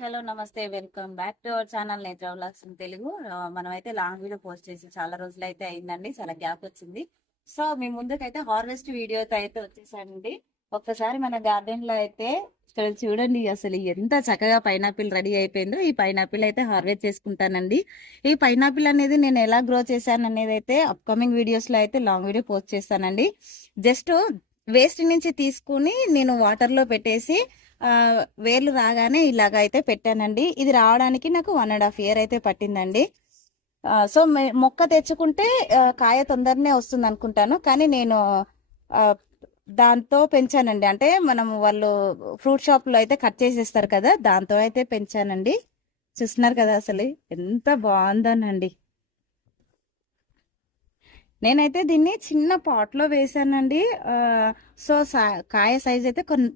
Hello నమస్తే welcome back to our channel నేత్ర vlogs in Telugu. మనమైతే లాంగ్ వీడియో పోస్ట్ చేసి చాలా రోజులు అయితే అయిందండి, చాలా గ్యాప్ వచ్చింది. సో మీ ముందుకైతే హార్వెస్ట్ వీడియో అయితే వచ్చేసానండి. ఒక్కసారి మన గార్డెన్ లో అయితే ఇక్కడ చూడండి, అసలు ఎంత చక్కగా పైనాపిల్ రెడీ అయిపోయిందో. ఈ పైనాపిల్ అయితే హార్వెస్ట్ చేసుకుంటానండి. ఈ పైనాపిల్ అనేది నేను ఎలా గ్రో చేశాను అనేది అయితే అప్కమింగ్ వీడియోస్ లో అయితే లాంగ్ వీడియో పోస్ట్ చేస్తానండి. జస్ట్ వేస్ట్ నుంచి తీసుకుని నేను వాటర్ లో పెట్టేసి వేర్లు రాగానే ఇలాగ అయితే పెట్టానండి. ఇది రావడానికి నాకు 1.5 year అయితే పట్టిందండి. సో మొక్క తెచ్చుకుంటే కాయ తొందరనే వస్తుంది అనుకుంటాను, కానీ నేను దాంతో పెంచానండి. అంటే మనం వాళ్ళు ఫ్రూట్ షాప్ లో అయితే కట్ చేసేస్తారు కదా, దాంతో అయితే పెంచానండి. చూస్తున్నారు కదా అసలు ఎంత బాగుందోనండి. నేనైతే దీన్ని చిన్న పాట్ లో వేసానండి. సో కాయ సైజ్ అయితే కొన్ని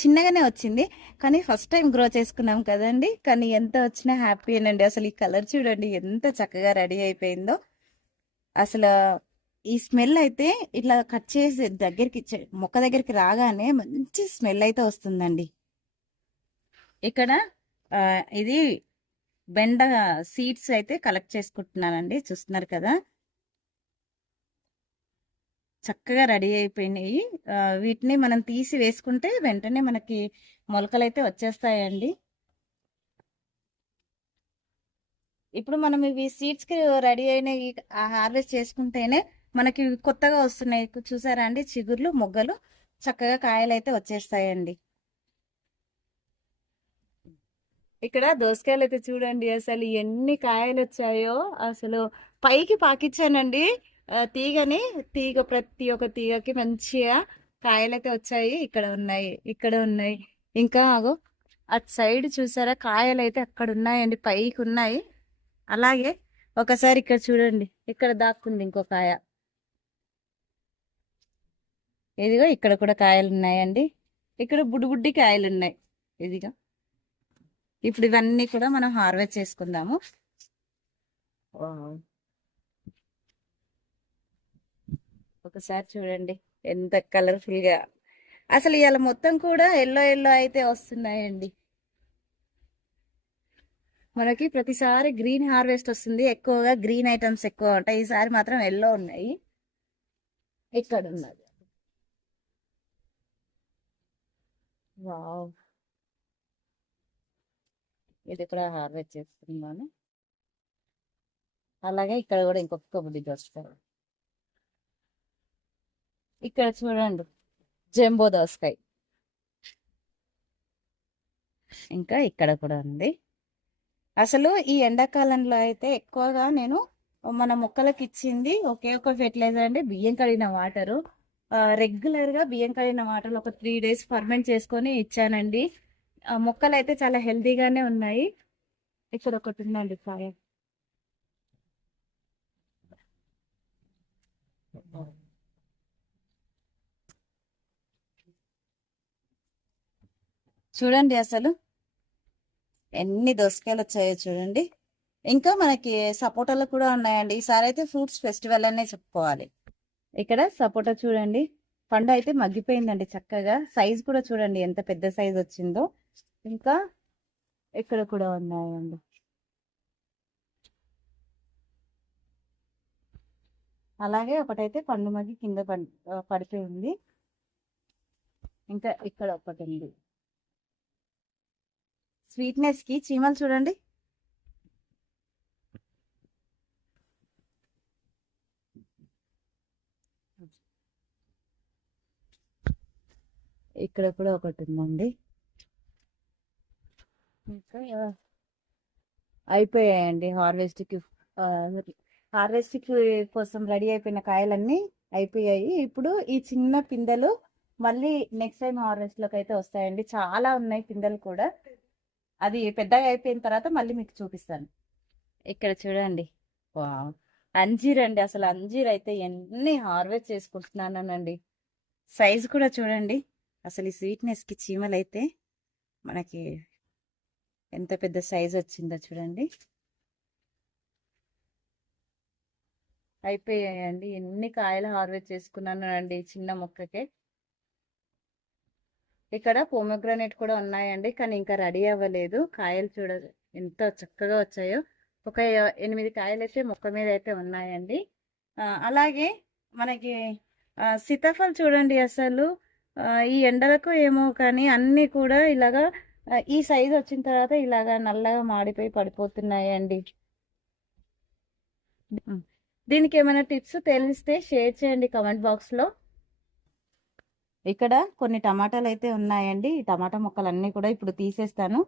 చిన్నగానే వచ్చింది, కానీ ఫస్ట్ టైం గ్రో చేసుకున్నాం కదండి. కానీ ఎంత వచ్చినా హ్యాపీ అండి. అసలు ఈ కలర్ చూడండి ఎంత చక్కగా రెడీ అయిపోయిందో. అసలు ఈ స్మెల్ అయితే ఇట్లా కట్ చేసి దగ్గరికి మొక్క దగ్గరికి రాగానే మంచి స్మెల్ అయితే వస్తుందండి. ఇక్కడ ఇది బెండ సీడ్స్ అయితే కలెక్ట్ చేసుకుంటున్నానండి. చూస్తున్నారు కదా చక్కగా రెడీ అయిపోయినాయి. వీటిని మనం తీసి వేసుకుంటే వెంటనే మనకి మొలకలు అయితే వచ్చేస్తాయండి. ఇప్పుడు మనం ఇవి సీడ్స్ కి రెడీ అయినవి హార్వెస్ట్ చేసుకుంటేనే మనకి కొత్తగా వస్తున్నాయి. చూసారా అండి, చిగుర్లు మొగ్గలు చక్కగా కాయలు అయితే వచ్చేస్తాయండి. ఇక్కడ దోసకాయలు అయితే చూడండి, అసలు ఎన్ని కాయలు వచ్చాయో. అసలు పైకి పాకిచ్చానండి తీగని. ప్రతి ఒక్క తీగకి మంచిగా కాయలు అయితే వచ్చాయి. ఇక్కడ ఉన్నాయి, ఇక్కడ ఉన్నాయి, ఇంకా అగో అటు సైడ్ చూసారా కాయలు అయితే అక్కడ ఉన్నాయండి, పైకి ఉన్నాయి. అలాగే ఒకసారి ఇక్కడ చూడండి, ఇక్కడ దాక్కుంది ఇంకో కాయ. ఇదిగో ఇక్కడ కూడా కాయలు ఉన్నాయండి. ఇక్కడ బుడ్డి కాయలు ఉన్నాయి. ఇదిగా ఇప్పుడు ఇవన్నీ కూడా మనం హార్వెస్ట్ చేసుకుందాము. ఒకసారి చూడండి ఎంత కలర్ఫుల్ గా. అసలు ఇవాళ మొత్తం కూడా ఎల్లో ఎల్లో అయితే వస్తున్నాయండి. మనకి ప్రతిసారి గ్రీన్ హార్వెస్ట్ వస్తుంది, ఎక్కువగా గ్రీన్ ఐటమ్స్ ఎక్కువ ఉంటాయి. ఈసారి మాత్రం ఎల్లో ఉన్నాయి. ఇక్కడ ఉన్నది వావ్, ఇది కూడా హార్వెస్ట్ చేస్తున్నాను. అలాగే ఇక్కడ కూడా ఇంకొక బుద్ధి దోసకాయ. ఇక్కడ చూడండి జంబో దోసకాయ. ఇంకా ఇక్కడ కూడా ఉంది. అసలు ఈ ఎండాకాలంలో అయితే ఎక్కువగా నేను మన మొక్కలకు ఇచ్చింది ఒకే ఒక ఫెర్టిలైజర్ అండి, బియ్యం కడిగిన వాటరు. రెగ్యులర్ గా బియ్యం కడిగిన వాటర్ ఒక 3 days ఫర్మెంట్ చేసుకొని ఇచ్చానండి. మొక్కలు అయితే చాలా హెల్తీగానే ఉన్నాయి. ఇక్కడ ఒకటి ఉందండి కాయ. చూడండి అసలు ఎన్ని దోసకాయలు వచ్చాయో చూడండి. ఇంకా మనకి సపోటాలు కూడా ఉన్నాయండి. ఈసారి అయితే ఫ్రూట్స్ ఫెస్టివల్ అనే చెప్పుకోవాలి. ఇక్కడ సపోటా చూడండి, పండు అయితే మగ్గిపోయిందండి చక్కగా. సైజ్ కూడా చూడండి ఎంత పెద్ద సైజ్ వచ్చిందో. ఇంకా ఇక్కడ కూడా ఉన్నాయండి. అలాగే ఒకటైతే పండు మగ్గి కింద పడిపోయింది. ఇంకా ఇక్కడ ఒకటి ఉంది. స్వీట్నెస్ కి చీమలు చూడండి. ఇక్కడ కూడా ఒకటి ఉందండి. ఇంకా అయిపోయాయండి హార్వెస్ట్ కి కోసం రెడీ అయిపోయిన కాయలన్నీ అయిపోయాయి. ఇప్పుడు ఈ చిన్న పిందెలు మళ్ళీ నెక్స్ట్ టైం హార్వెస్ట్ లోకి అయితే వస్తాయండి. చాలా ఉన్నాయి పిందెలు కూడా. అది పెద్దగా అయిపోయిన తర్వాత మళ్ళీ మీకు చూపిస్తాను. ఇక్కడ చూడండి అంజీర్ అండి. అసలు అంజీర్ అయితే ఎన్ని హార్వెస్ట్ చేసుకుంటున్నానండి. సైజ్ కూడా చూడండి. అసలు ఈ స్వీట్నెస్ కి చీమలు అయితే మనకి ఎంత పెద్ద సైజ్ వచ్చిందో చూడండి. అయిపోయాయండి. ఎన్ని కాయలు హార్వెస్ట్ చేసుకున్నాను అండి చిన్న మొక్కకే. ఇక్కడ పోమోగ్రానేట్ కూడా ఉన్నాయండి, కానీ ఇంకా రెడీ అవ్వలేదు. కాయలు చూడ ఎంత చక్కగా వచ్చాయో. ఒక 8 కాయలు అయితే మొక్క మీద అయితే ఉన్నాయండి. అలాగే మనకి సీతాఫలం చూడండి, అసలు ఈ ఎండలకు ఏమో కానీ అన్నీ కూడా ఇలాగా ఈ సైజు వచ్చిన తర్వాత ఇలాగా నల్లగా మాడిపోయి పడిపోతున్నాయండి. దీనికి ఏమైనా టిప్స్ తెలిస్తే షేర్ చేయండి కమెంట్ బాక్స్లో. ఇక్కడ కొన్ని టమాటాలు అయితే ఉన్నాయండి. ఈ టమాటా మొక్కలన్నీ కూడా ఇప్పుడు తీసేస్తాను.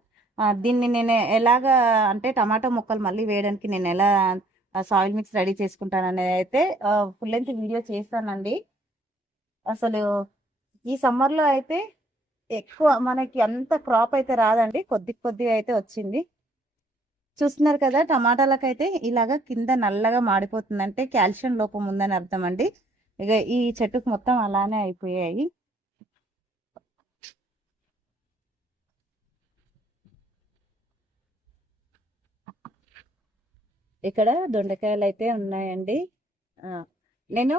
దీన్ని నేను ఎలాగా అంటే టమాటా మొక్కలు మళ్ళీ వేయడానికి నేను ఎలా సాయిల్ మిక్స్ రెడీ చేసుకుంటాను అనేది అయితే ఫుల్ లెంత్ వీడియో చేస్తానండి. అసలు ఈ సమ్మర్లో అయితే ఎక్కువ మనకి అంత క్రాప్ అయితే రాదండి, కొద్దిగా అయితే వచ్చింది. చూస్తున్నారు కదా, టమాటాలకైతే ఇలాగా కింద నల్లగా మాడిపోతుందంటే కాల్షియం లోపం ఉందని అర్థం అండి. ఇక ఈ చెట్టుకు మొత్తం అలానే అయిపోయాయి. ఇక్కడ దొండకాయలు అయితే ఉన్నాయండి. నేను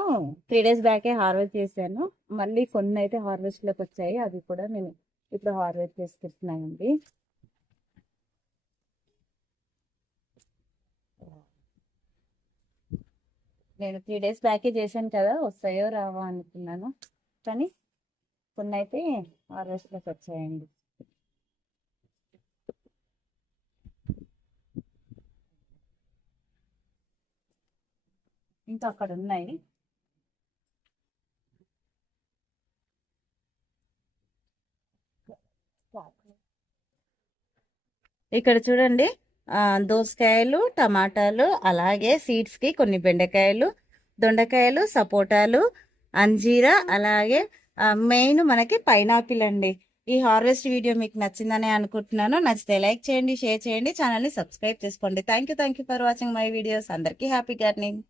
3 days బ్యాకే హార్వెస్ట్ చేశాను. మళ్ళీ కొన్ని అయితే హార్వెస్ట్లోకి వచ్చాయి, అవి కూడా నేను ఇప్పుడు హార్వెస్ట్ చేసుకుంటున్నానండి. నేను 3 days బ్యాకే చేశాను కదా, వస్తాయో రావో అనుకున్నాను, కానీ కొన్ని అయితే హార్వెస్ట్లోకి వచ్చాయండి. ఇంకా అక్కడ ఉన్నాయి. ఇక్కడ చూడండి, దోసకాయలు, టమాటాలు, అలాగే సీడ్స్ కి కొన్ని బెండకాయలు, దొండకాయలు, సపోటాలు, అంజీరా, అలాగే మెయిన్ మనకి పైనాపిల్ అండి. ఈ హార్వెస్ట్ వీడియో మీకు నచ్చిందని అనుకుంటున్నాను. నచ్చితే లైక్ చేయండి, షేర్ చేయండి, ఛానల్ని సబ్స్క్రైబ్ చేసుకోండి. Thank you for watching my videos. అందరికీ హ్యాపీ గార్డెనింగ్.